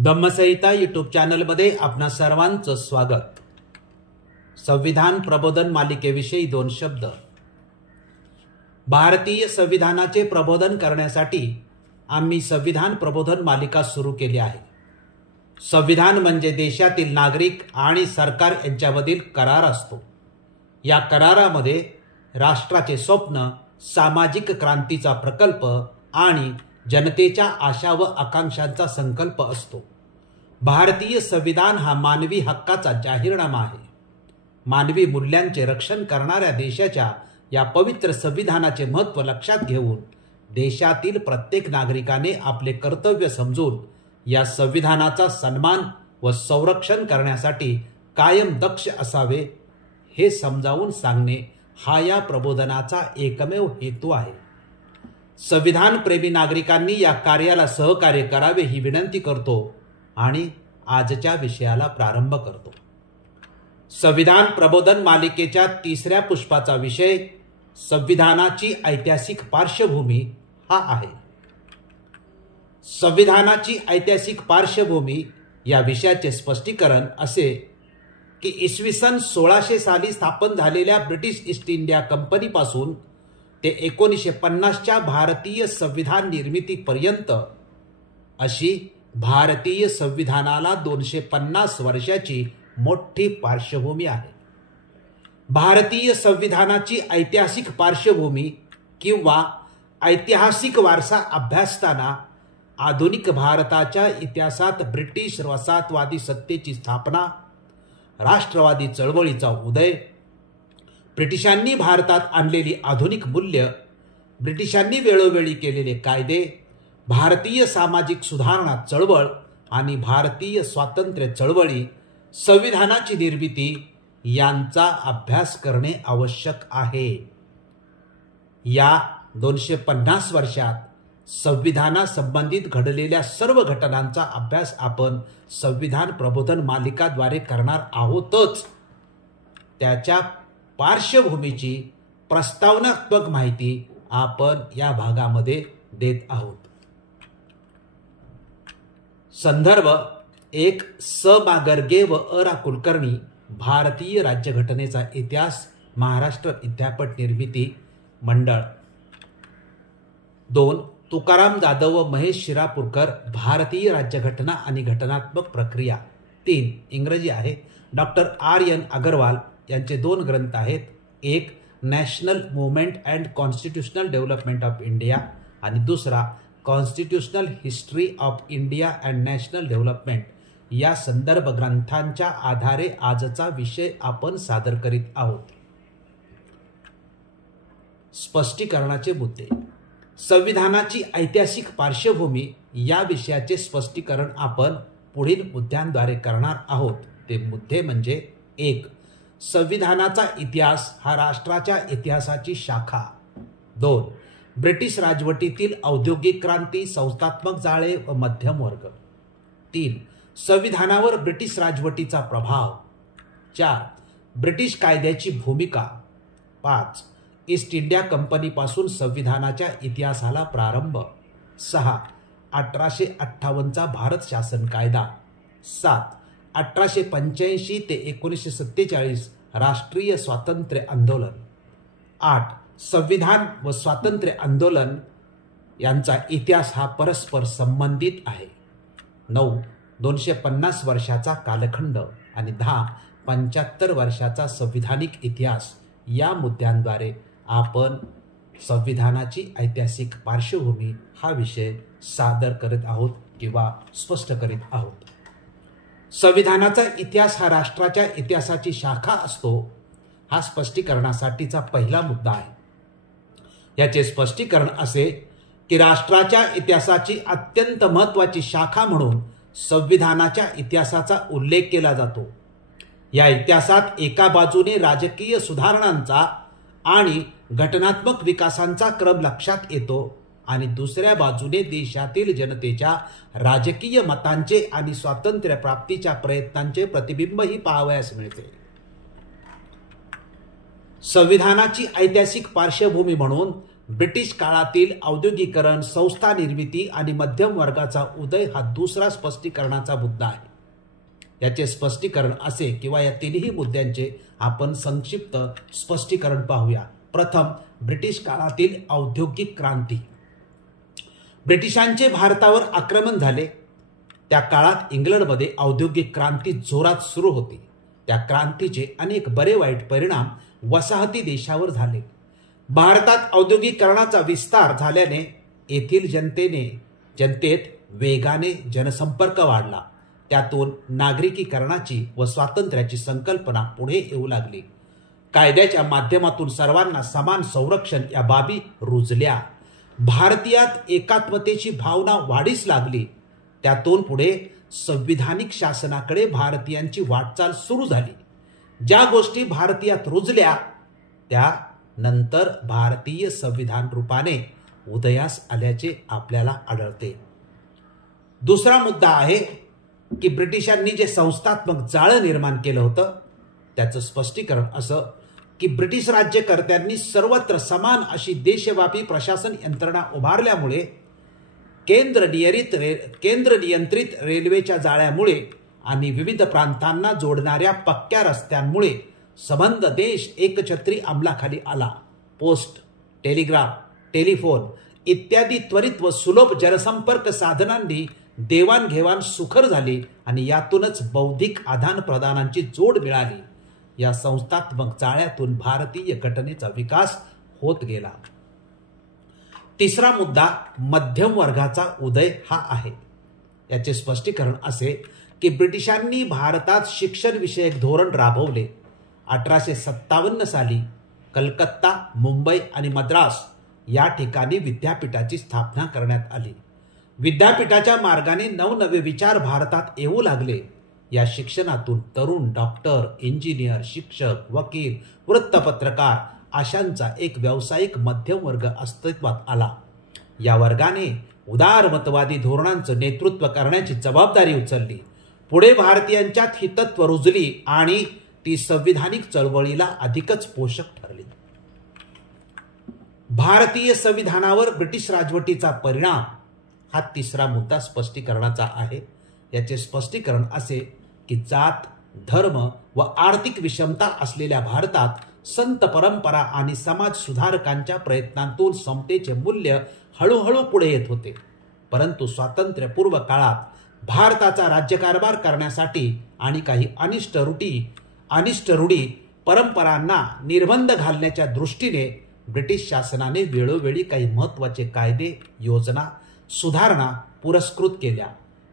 धम्मसंहिता YouTube चॅनलमध्ये आपणा सर्वांचं स्वागत। संविधान प्रबोधन मालिकेविषयी दोन शब्द। भारतीय संविधानाचे प्रबोधन करण्यासाठी आम्ही संविधान प्रबोधन मालिका सुरू केली आहे। संविधान म्हणजे देशातील नागरिक आणि सरकार यांच्यामधील करार असतो। या करारामध्ये राष्ट्राचे स्वप्न, सामाजिक क्रांतीचा प्रकल्प आणि जनतेच्या आशा व आकांक्षांचा संकल्प असतो। भारतीय संविधान हा मानवी हक्काचा जाहीरनामा आहे। मानवी मूल्यांचे रक्षण करणाऱ्या देशाच्या या पवित्र संविधानाचे महत्त्व लक्षात घेऊन देशातील प्रत्येक नागरिकाने आपले कर्तव्य समजून या संविधानाचा सन्मान व संरक्षण करण्यासाठी कायम दक्ष असावे हे समजावून सांगणे हा या प्रबोधनाचा एकमेव हेतू आहे। संविधान प्रेमी नागरिकांनी या कार्याला सहकार्य करावे ही विनंती करतो आणि आजच्या विषयाला प्रारंभ करतो। संविधान प्रबोधन मालिकेच्या तिसऱ्या पुष्पाचा विषय संविधानाची ऐतिहासिक पार्श्वभूमी हा आहे। संविधानाची ऐतिहासिक पार्श्वभूमी या विषयाचे स्पष्टीकरण असे की इसवी सन 1600 साली स्थापन झालेल्या ब्रिटिश ईस्ट इंडिया कंपनीपासून ते 1950च्या भारतीय संविधान निर्मितीपर्यंत अशी भारतीय संविधानाला 250 वर्षाची मोठी पार्श्वभूमी आहे। भारतीय संविधानाची ऐतिहासिक पार्श्वभूमी किंवा ऐतिहासिक वारसा अभ्यासताना आधुनिक भारताच्या इतिहासात ब्रिटिश वसाहतवादी सत्तेची स्थापना, राष्ट्रवादी चळवळीचा उदय, ब्रिटिशांनी भारतात आणलेली आधुनिक मूल्य, ब्रिटिशांनी वेळोवेळी केलेले कायदे, भारतीय सामाजिक सुधारणा चळवळ आणि भारतीय स्वातंत्र्य चळवळी, संविधानाची निर्मिती यांचा अभ्यास करणे आवश्यक आहे। या 250 वर्षात संविधानासंबंधित घडलेल्या सर्व घटनांचा अभ्यास आपण संविधान प्रबोधन मालिकाद्वारे करणार आहोतच। त्याच्या पार्श्वभूमीची प्रस्तावनात्मक माहिती आपण या भागामध्ये देत आहोत। संदर्भ 1 स मा गर्गे व अ रा कुलकर्णी, भारतीय राज्यघटनेचा इतिहास, महाराष्ट्र विद्यापीठ निर्मिती मंडळ। 2 तुकाराम जाधव व महेश शिरापूरकर, भारतीय राज्यघटना आणि घटनात्मक प्रक्रिया। 3 इंग्रजी आहे, डॉक्टर R.N. अग्रवाल यांचे 2 ग्रंथ आहेत। एक national movement and constitutional development of India आणि दुसरा constitutional history of India and national development. या संदर्भ ग्रंथांच्या आधारे आजचा विषय आपण सादर करीत आहोत। स्पष्टीकरणाचे मुद्दे। संविधानाची ऐतिहासिक पार्श्वभूमी या विषयाचे स्पष्टीकरण आपण पुढील मुद्द्यांद्वारे करणार आहोत। ते मुद्दे म्हणजे 1 संविधानाचा इतिहास हा राष्ट्राच्या इतिहासाची शाखा। 2 ब्रिटिश राजवटीतील औद्योगिक क्रांती, संस्थात्मक जाळे व मध्यम वर्ग। 3 संविधानावर ब्रिटिश राजवटीचा प्रभाव। 4 ब्रिटिश कायद्याची भूमिका। 5 ईस्ट इंडिया कंपनीपासून संविधानाच्या इतिहासाला प्रारंभ। 6 1858चा भारत शासन कायदा। 7 1885 ते 1947 राष्ट्रीय स्वातंत्र्य आंदोलन। 8 संविधान व स्वातंत्र्य आंदोलन यांचा इतिहास हा परस्पर संबंधित आहे। 9 250 वर्षाचा कालखंड आणि 10 75 वर्षाचा संविधानिक इतिहास। या मुद्द्यांद्वारे आपण संविधानाची ऐतिहासिक पार्श्वभूमी हा विषय सादर करीत आहोत किंवा स्पष्ट करीत आहोत। संविधानाचा इतिहास हा राष्ट्राच्या इतिहासाची शाखा असतो हा स्पष्टीकरणासाठीचा पहिला मुद्दा आहे। याचे स्पष्टीकरण असे की राष्ट्राच्या इतिहासाची अत्यंत महत्त्वाची शाखा म्हणून संविधानाच्या इतिहासाचा उल्लेख केला जातो। या इतिहासात एका बाजूने राजकीय सुधारणांचा आणि घटनात्मक विकासांचा क्रम लक्षात येतो आणि दुसऱ्या बाजूने देशातील जनतेच्या राजकीय मतांचे आणि स्वातंत्र्य प्राप्तीच्या प्रयत्नांचे प्रतिबिंबही पाहावयास मिळते। संविधानाची ऐतिहासिक पार्श्वभूमी म्हणून ब्रिटिश काळातील औद्योगिकरण, संस्था निर्मिती आणि मध्यम वर्गाचा उदय हा दुसरा स्पष्टीकरणाचा मुद्दा आहे. याचे स्पष्टीकरण असे किंवा या तिन्ही मुद्द्यांचे आपण संक्षिप्त स्पष्टीकरण पाहूया. प्रथम, ब्रिटिश काळातील औद्योगिक क्रांती. ब्रिटिशांचे भारतावर आक्रमण झाले त्या काळात इंग्लंडमध्ये औद्योगिक क्रांती जोरात सुरू होती. त्या क्रांतीचे अनेक बरे वाईट परिणाम वसाहती देशावर झाले. भारतात औद्योगिकरणाचा विस्तार झाल्याने येथील जनतेत वेगाने जनसंपर्क वाढला. त्यातून नागरिकीकरणाची व स्वातंत्र्याची संकल्पना पुढे येऊ लागली. कायद्याच्या माध्यमातून सर्वांना समान संरक्षण या बाबी रुजल्या. भारतीयात एकात्मतेची भावना वाढीस लागली. त्यातून पुढे संविधानिक शासनाकडे भारतीयांची वाटचाल सुरू झाली. ज्या गोष्टी भारतीयात रुजल्या त्या नंतर भारतीय संविधान रूपाने उदयास आल्याचे आपल्याला आढळते. दुसरा मुद्दा आहे की ब्रिटिशांनी जे संस्थात्मक जाळं निर्माण केलं होतं त्याचं स्पष्टीकरण असं की ब्रिटिश राज्यकर्त्यांनी सर्वत्र समान अशी देशव्यापी प्रशासन यंत्रणा उभारल्यामुळे केंद्र नियंत्रित रेल्वेच्या जाळ्यामुळे आणि विविध प्रांतांना जोडणाऱ्या पक्क्या रस्त्यांमुळे संबंध देश एकछत्री अंमलाखाली आला. पोस्ट, टेलिग्राफ, टेलिफोन इत्यादी त्वरित व सुलभ जनसंपर्क साधनांनी देवाणघेवाण सुखर झाली आणि यातूनच बौद्धिक आदान प्रदानांची जोड मिळाली. या संस्थात्मक जाळ्यातून भारतीय घटनेचा विकास होत गेला. तिसरा मुद्दा मध्यम वर्गाचा उदय हा आहे. याचे स्पष्टीकरण असे की ब्रिटिशांनी भारतात शिक्षण विषयक धोरण राबवले. 1857 साली कलकत्ता, मुंबई आणि मद्रास या ठिकाणी विद्यापीठाची स्थापना करण्यात आली. विद्यापीठाच्या मार्गाने नवनवे विचार भारतात येऊ लागले. या शिक्षणातून तरुण डॉक्टर, इंजिनियर, शिक्षक, वकील, वृत्तपत्रकार अशांचा एक व्यावसायिक मध्यम वर्ग अस्तित्वात आला. या वर्गाने उदारमतवादी धोरणांचं नेतृत्व करण्याची जबाबदारी उचलली. पुढे भारतीयांच्यात ही तत्त्व रुजली आणि ती संविधानिक चळवळीला अधिकच पोषक ठरली. भारतीय संविधानावर ब्रिटिश राजवटीचा परिणाम हा तिसरा मुद्दा स्पष्टीकरणाचा आहे. याचे स्पष्टीकरण असे की जात, धर्म व आर्थिक विषमता असलेल्या भारतात संत परंपरा आणि समाज सुधारकांच्या प्रयत्नांतून समतेचे मूल्य हळूहळू पुढे येत होते. परंतु स्वातंत्र्यपूर्व काळात भारताचा राज्यकारभार करण्यासाठी आणि काही अनिष्ट रूढी परंपरांना निर्बंध घालण्याच्या दृष्टीने ब्रिटिश शासनाने वेळोवेळी काही महत्त्वाचे कायदे, योजना, सुधारणा पुरस्कृत केल्या.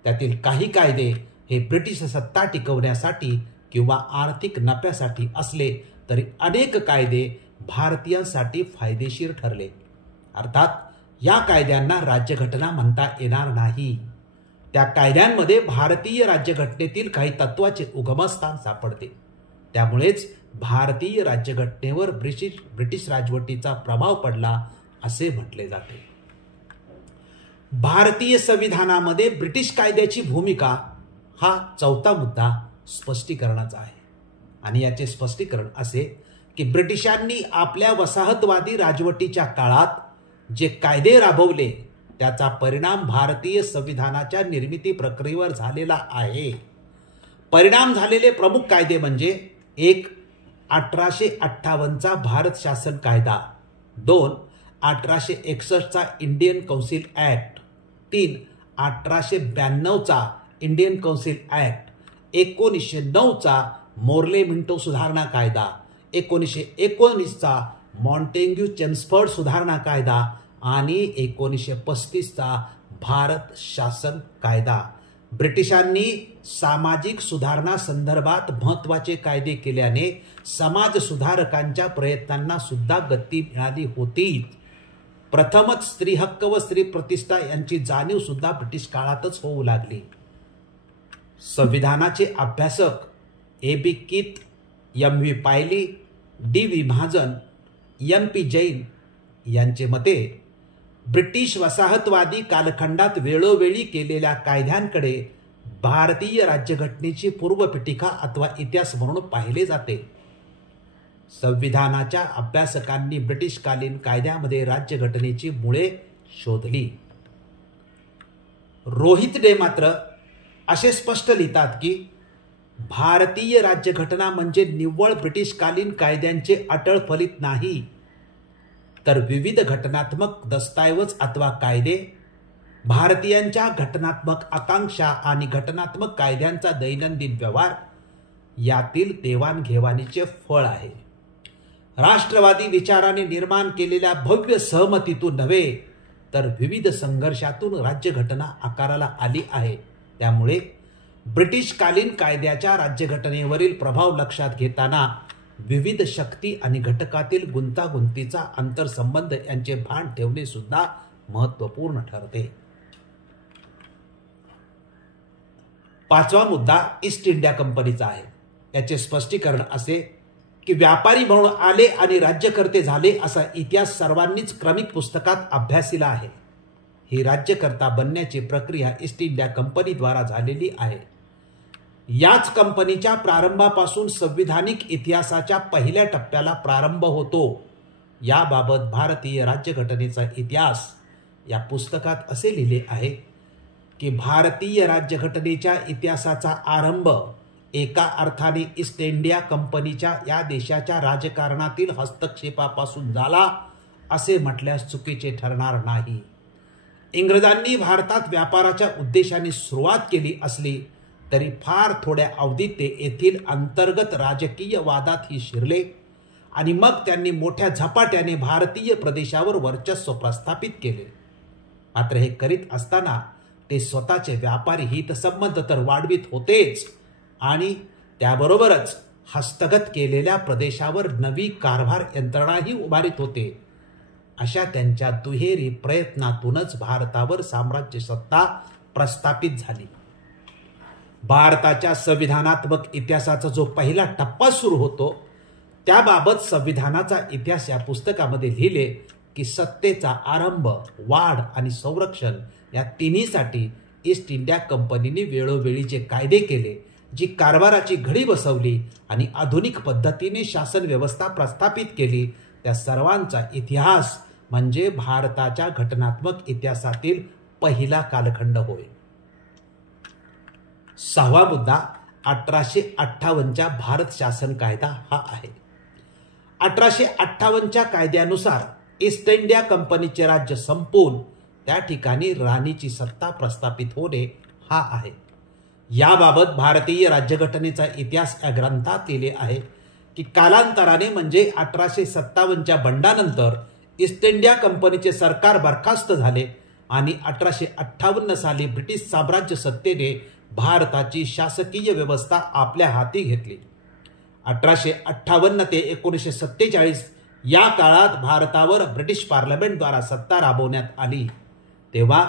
त्यातील काही कायदे हे ब्रिटिश सत्ता टिकवण्यासाठी किंवा आर्थिक नफ्यासाठी असले तरी अनेक कायदे भारतीयांसाठी फायदेशीर ठरले. अर्थात या कायद्यांना राज्यघटना म्हणता येणार नाही. त्या कायद्यांमध्ये भारतीय राज्यघटनेतील काही तत्वाचे उगमस्थान सापडते. त्यामुळेच भारतीय राज्यघटनेवर ब्रिटिश राजवटीचा प्रभाव पडला असे म्हटले जाते. भारतीय संविधानामध्ये ब्रिटिश कायद्याची भूमिका हा चौथा मुद्दा स्पष्टीकरणाचा आहे. आणि याचे स्पष्टीकरण असे की ब्रिटिशांनी आपल्या वसाहतवादी राजवटीच्या काळात जे कायदे राबवले त्याचा परिणाम भारतीय संविधानाच्या निर्मिती प्रक्रियेवर झालेला आहे. परिणाम झालेले प्रमुख कायदे म्हणजे 1. 1858चा भारत शासन कायदा, 2. 1861चा इंडियन कौन्सिल ऍक्ट, 3. 1892चा इंडियन कौन्सिल ऍक्ट, 1909चा मोर्ले मिंटो सुधारणा कायदा, 1919चा मॉन्टेग्यू चेम्सफोर्ड सुधारणा कायदा आणि 1935चा भारत शासन कायदा. ब्रिटिशांनी सामाजिक सुधारणा संदर्भात महत्त्वाचे कायदे केल्याने समाज सुधारकांच्या प्रयत्नांना सुद्धा गती मिळाली होती. प्रथमच स्त्री हक्क व स्त्री प्रतिष्ठा यांची जाणीव सुद्धा ब्रिटिश काळातच होऊ लागली. संविधानाचे अभ्यासक A.B. Keith, M.V. पायली, D.V. महाजन, M.P. जैन यांचे मते ब्रिटिश वसाहतवादी कालखंडात वेळोवेळी केलेल्या कायद्यांकडे भारतीय राज्यघटनेची पूर्वपीठिका अथवा इतिहास म्हणून पाहिले जाते. संविधानाच्या अभ्यासकांनी ब्रिटिशकालीन कायद्यामध्ये राज्यघटनेची मुळे शोधली. रोहित डे मात्र असे स्पष्ट लिहितात की भारतीय राज्यघटना म्हणजे निव्वळ ब्रिटिशकालीन कायद्यांचे अटळ फलित नाही, तर विविध घटनात्मक दस्तऐवज अथवा कायदे, भारतीयांच्या घटनात्मक आकांक्षा आणि घटनात्मक कायद्यांचा दैनंदिन व्यवहार यातील देवाणघेवाणीचे फळ आहे. राष्ट्रवादी विचाराने निर्माण केलेल्या भव्य सहमतीतून नव्हे तर विविध संघर्षातून राज्यघटना आकाराला आली आहे. त्यामुळे ब्रिटिशकालीन कायद्याच्या राज्यघटनेवरील प्रभाव लक्षात घेताना विविध शक्ती आणि घटकातील गुंतागुंतीचा आंतरसंबंध यांचे भान ठेवणे सुद्धा महत्त्वपूर्ण ठरते. पाचवा मुद्दा ईस्ट इंडिया कंपनीचा आहे. याचे स्पष्टीकरण असे की व्यापारी म्हणून आले आणि राज्यकर्ते झाले असा इतिहास सर्वांनीच क्रमिक पुस्तकात अभ्यासिला आहे. ही राज्यकर्ता बनण्याची प्रक्रिया ईस्ट इंडिया कंपनीद्वारा झालेली आहे. याच कंपनीच्या प्रारंभापासून संविधानिक इतिहासाच्या पहिल्या टप्प्याला प्रारंभ होतो. याबाबत भारतीय राज्यघटनेचा इतिहास या पुस्तकात असे लिहिले आहे की भारतीय राज्यघटनेच्या इतिहासाचा आरंभ एका अर्थाने ईस्ट इंडिया कंपनीच्या या देशाच्या राजकारणातील हस्तक्षेपापासून झाला असे म्हटल्यास चुकीचे ठरणार नाही. इंग्रजांनी भारतात व्यापाराच्या उद्देशाने सुरुवात केली असली तरी फार थोड्या अवधीत ते येथील अंतर्गत राजकीय वादातही शिरले आणि मग त्यांनी मोठ्या झपाट्याने भारतीय प्रदेशावर वर्चस्व प्रस्थापित केले. मात्र हे करीत असताना ते स्वतःचे व्यापारी हितसंबंध तर वाढवित होतेच आणि त्याबरोबरच हस्तगत केलेल्या प्रदेशावर नवी कारभार यंत्रणाही उभारीत होते. अशा त्यांच्या दुहेरी प्रयत्नातूनच भारतावर साम्राज्य सत्ता प्रस्थापित झाली. भारताच्या संविधानात्मक इतिहासाचा जो पहिला टप्पा सुरू होतो त्याबाबत संविधानाचा इतिहास या पुस्तकामध्ये लिहिले की सत्तेचा आरंभ, वाढ आणि संरक्षण या तिन्हीसाठी ईस्ट इंडिया कंपनीने वेळोवेळी जे कायदे केले, जी कारभाराची घडी बसवली आणि आधुनिक पद्धतीने शासन व्यवस्था प्रस्थापित केली, त्या सर्वांचा इतिहास म्हणजे भारताच्या घटनात्मक इतिहासातील पहिला कालखंड होय. सहावा मुद्दा 1858च्या भारत शासन कायदा हा आहे. 1858च्या कायद्यानुसार ईस्ट इंडिया कंपनीचे राज्य संपून त्या ठिकाणी राणीची सत्ता प्रस्थापित होणे हा आहे. याबाबत भारतीय राज्यघटनेचा इतिहास या ग्रंथात लिहिले आहे की कालांतराने म्हणजे 1857च्या बंडानंतर ईस्ट इंडिया कंपनीचे सरकार बरखास्त झाले आणि 1858 साली ब्रिटिश साम्राज्य सत्तेने भारताची शासकीय व्यवस्था आपल्या हाती घेतली. 1858 ते 1947 या काळात भारतावर ब्रिटिश पार्लमेंटद्वारा सत्ता राबवण्यात आली. तेव्हा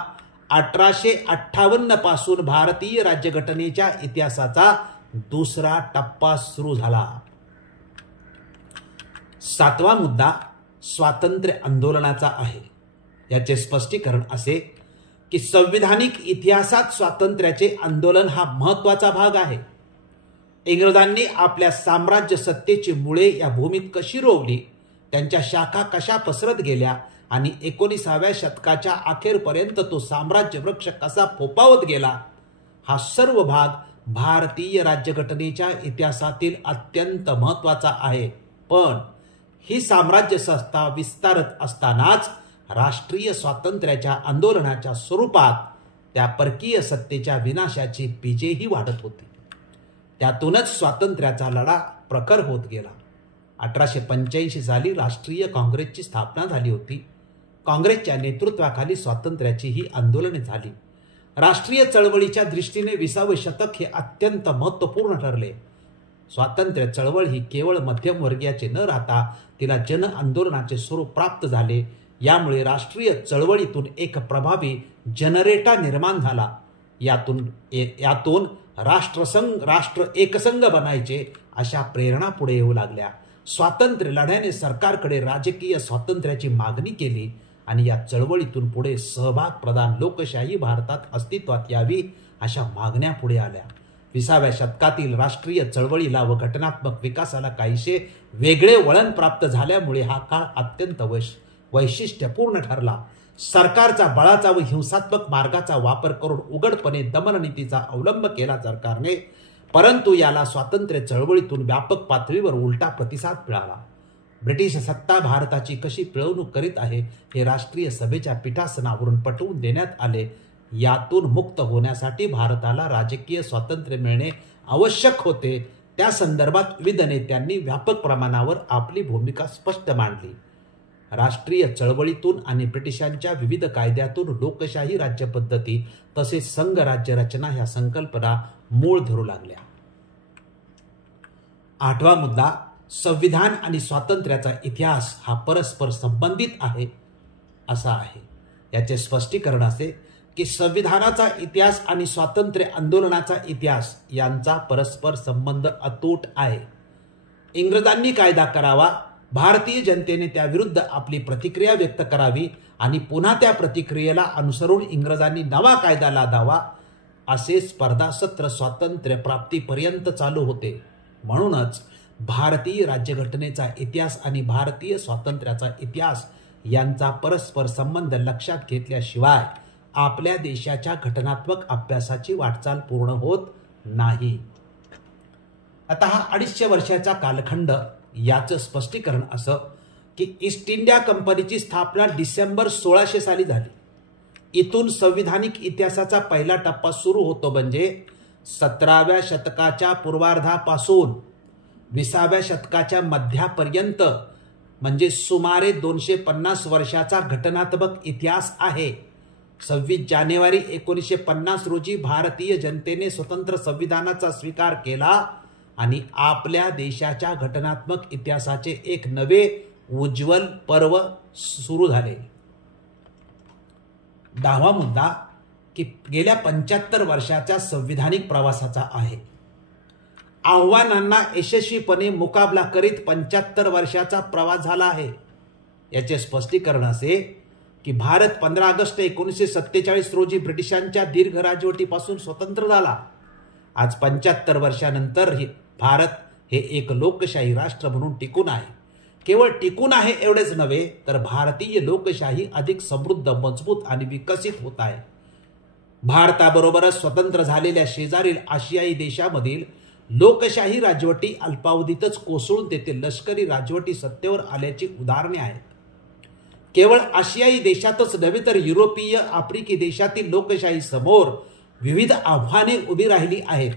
1858 पासून भारतीय राज्यघटनेच्या इतिहासाचा दुसरा टप्पा सुरू झाला. सातवा मुद्दा स्वातंत्र्य आंदोलनाचा आहे. याचे स्पष्टीकरण असे की संविधानिक इतिहासात स्वातंत्र्याचे आंदोलन हा महत्त्वाचा भाग आहे. इंग्रजांनी आपल्या साम्राज्य सत्तेची मुळे या भूमीत कशी रोवली, त्यांच्या शाखा कशा पसरत गेल्या आणि 19व्या शतकाच्या अखेरपर्यंत तो साम्राज्य वृक्ष कसा फोपावत गेला, हा सर्व भाग भारतीय राज्यघटनेच्या इतिहासातील अत्यंत महत्त्वाचा आहे. पण ही साम्राज्य सत्ता विस्तारत असतानाच राष्ट्रीय स्वातंत्र्याच्या आंदोलनाच्या स्वरूपात त्या परकीय सत्तेच्या विनाशाची बीजेही वाढत होती. त्यातूनच स्वातंत्र्याचा लढा प्रखर होत गेला. 1885 साली राष्ट्रीय काँग्रेसची स्थापना झाली होती. काँग्रेसच्या नेतृत्वाखाली स्वातंत्र्याची ही आंदोलने झाली. राष्ट्रीय चळवळीच्या दृष्टीने 20वे शतक हे अत्यंत महत्त्वपूर्ण ठरले. स्वातंत्र्य चळवळ ही केवळ मध्यमवर्गीयाचे न राहता तिला जन आंदोलनाचे स्वरूप प्राप्त झाले. यामुळे राष्ट्रीय चळवळीतून एक प्रभावी जनरेटा निर्माण झाला. यातून राष्ट्र एकसंघ बनायचे अशा प्रेरणा पुढे येऊ लागल्या. स्वातंत्र्य लढ्याने सरकारकडे राजकीय स्वातंत्र्याची मागणी केली आणि या चळवळीतून पुढे सहभाग प्रधान लोकशाही भारतात अस्तित्वात यावी अशा मागण्या पुढे आल्या. 20व्या शतकातील राष्ट्रीय चळवळीला व घटनात्मक विकासाला काहीसे वेगळे वळण प्राप्त झाल्यामुळे हा काळ अत्यंत वैशिष्ट्यपूर्ण ठरला. सरकारचा बळाचा व हिंसात्मक मार्गाचा वापर करून उघडपणे दमननीतीचा अवलंब केला सरकारने, परंतु याला स्वातंत्र्य चळवळीतून व्यापक पातळीवर उलटा प्रतिसाद मिळाला. ब्रिटिश सत्ता भारताची कशी पिळवणूक करीत आहे हे राष्ट्रीय सभेच्या पीठासनावरून पटवून देण्यात आले. यातून मुक्त होण्यासाठी भारताला राजकीय स्वातंत्र्य मिळणे आवश्यक होते. त्या संदर्भात विविध नेत्यांनी व्यापक प्रमाणावर आपली भूमिका स्पष्ट मांडली. राष्ट्रीय चळवळीतून आणि ब्रिटिशांच्या विविध कायद्यातून लोकशाही राज्यपद्धती तसेच संघ राज्य रचना ह्या संकल्पना मूळ धरू लागल्या. 8वा मुद्दा, संविधान आणि स्वातंत्र्याचा इतिहास हा परस्पर संबंधित आहे असा आहे. याचे स्पष्टीकरण असे की संविधानाचा इतिहास आणि स्वातंत्र्य आंदोलनाचा इतिहास यांचा परस्पर संबंध अतूट आहे. इंग्रजांनी कायदा करावा, भारतीय जनतेने त्याविरुद्ध आपली प्रतिक्रिया व्यक्त करावी आणि पुन्हा त्या प्रतिक्रियेला अनुसरून इंग्रजांनी नवा कायदा लादावा, असे स्पर्धासत्र स्वातंत्र्य प्राप्तीपर्यंत चालू होते. म्हणूनच भारतीय राज्यघटनेचा इतिहास आणि भारतीय स्वातंत्र्याचा इतिहास यांचा परस्पर संबंध लक्षात घेतल्याशिवाय आपल्या देशाच्या घटनात्मक अभ्यासाची वाटचाल पूर्ण होत नाही. आता हा 250 वर्षाचा कालखंड, याचं स्पष्टीकरण असं की ईस्ट इंडिया कंपनीची स्थापना डिसेंबर 1600 साली झाली. इथून संविधानिक इतिहासाचा पहिला टप्पा सुरू होतो. म्हणजे 17व्या शतकाच्या पूर्वार्धापासून 20व्या शतकाच्या मध्यापर्यंत म्हणजे सुमारे 250 वर्षाचा घटनात्मक इतिहास आहे. 26 जानेवारी 1950 रोजी भारतीय जनतेने स्वतंत्र संविधानाचा स्वीकार केला आणि आपल्या देशाच्या घटनात्मक इतिहासाचे एक नवे उज्ज्वल पर्व सुरू झाले. 10वा मुद्दा की गेल्या 75 वर्षाच्या संविधानिक प्रवासाचा आहे. आव्हानांना यशस्वीपणे मुकाबला करीत 75 वर्षाचा प्रवास झाला आहे. याचे स्पष्टीकरण असे की भारत 15 ऑगस्ट 1947 रोजी ब्रिटिशांच्या दीर्घ राजवटीपासून स्वतंत्र झाला. आज 75 वर्षानंतर भारत हे एक लोकशाही राष्ट्र म्हणून टिकून आहे. केवळ टिकून आहे एवढेच नव्हे तर भारतीय लोकशाही अधिक समृद्ध, मजबूत आणि विकसित होत आहे. भारताबरोबरच स्वतंत्र झालेल्या शेजारील आशियाई देशामधील लोकशाही राजवटी अल्पावधीतच कोसळून तेथे लष्करी राजवटी सत्तेवर आल्याची उदाहरणे आहेत. केवळ आशियाई देशातच नव्हे तर युरोपीय, आफ्रिकी देशातील लोकशाही समोर विविध आव्हाने उभी राहिली आहेत.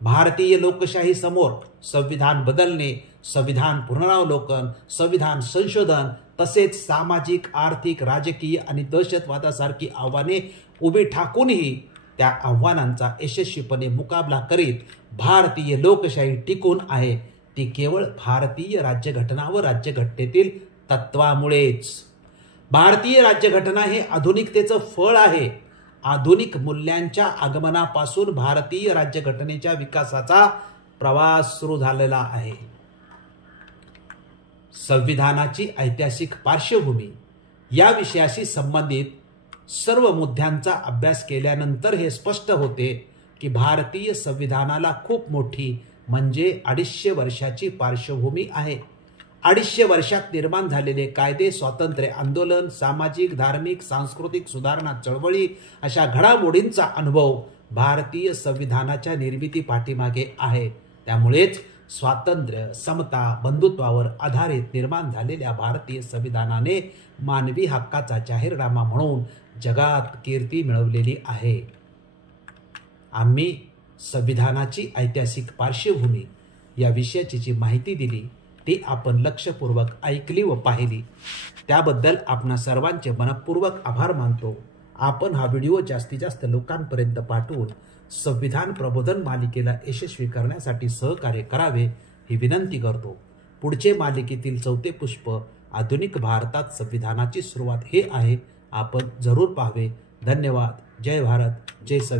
भारतीय लोकशाही समोर संविधान बदलणे, संविधान पुनरावलोकन, संविधान संशोधन तसेच सामाजिक, आर्थिक, राजकीय आणि दहशतवादासारखी आव्हाने उभी ठाकूनही त्या आव्हानांचा यशस्वीपणे मुकाबला करीत भारतीय लोकशाही टिकून आहे. ती केवळ भारतीय राज्यघटना व राज्यघटनेतील तत्वामुळेच. भारतीय राज्यघटना हे आधुनिकतेचं फळ आहे. आधुनिक मूल्यांच्या आगमनापासून भारतीय राज्यघटनेच्या विकासाचा प्रवास सुरू झालेला आहे. संविधानाची ऐतिहासिक पार्श्वभूमी या विषयाशी संबंधित सर्व मुद्द्यांचा अभ्यास केल्यानंतर हे स्पष्ट होते की भारतीय संविधानाला खूप मोठी म्हणजे 250 वर्षाची पार्श्वभूमी आहे. 250 वर्षात निर्माण झालेले कायदे, स्वातंत्र्य आंदोलन, सामाजिक, धार्मिक, सांस्कृतिक सुधारणा चळवळी अशा घडामोडींचा अनुभव भारतीय संविधानाच्या निर्मिती पाठीमागे आहे. त्यामुळेच स्वातंत्र्य, समता, बंधुत्वावर आधारित निर्माण झालेल्या भारतीय संविधानाने मानवी हक्काचा जाहीरनामा म्हणून जगात कीर्ती मिळवलेली आहे. आम्ही संविधानाची ऐतिहासिक पार्श्वभूमी या विषयाची जी माहिती दिली ती आपण लक्षपूर्वक ऐकली व पाहिली, त्याबद्दल आपणा सर्वांचे मनपूर्वक आभार मानतो. आपण हा व्हिडिओ जास्तीत जास्त लोकांपर्यंत पाठवून संविधान प्रबोधन मालिकेला यशस्वी करण्यासाठी सहकार्य करावे ही विनंती करतो. पुढचे मालिकेतील 4थे पुष्प आधुनिक भारतात संविधानाची सुरुवात हे आहे. आपण जरूर पाहावे. धन्यवाद. जय भारत, जय संविधान.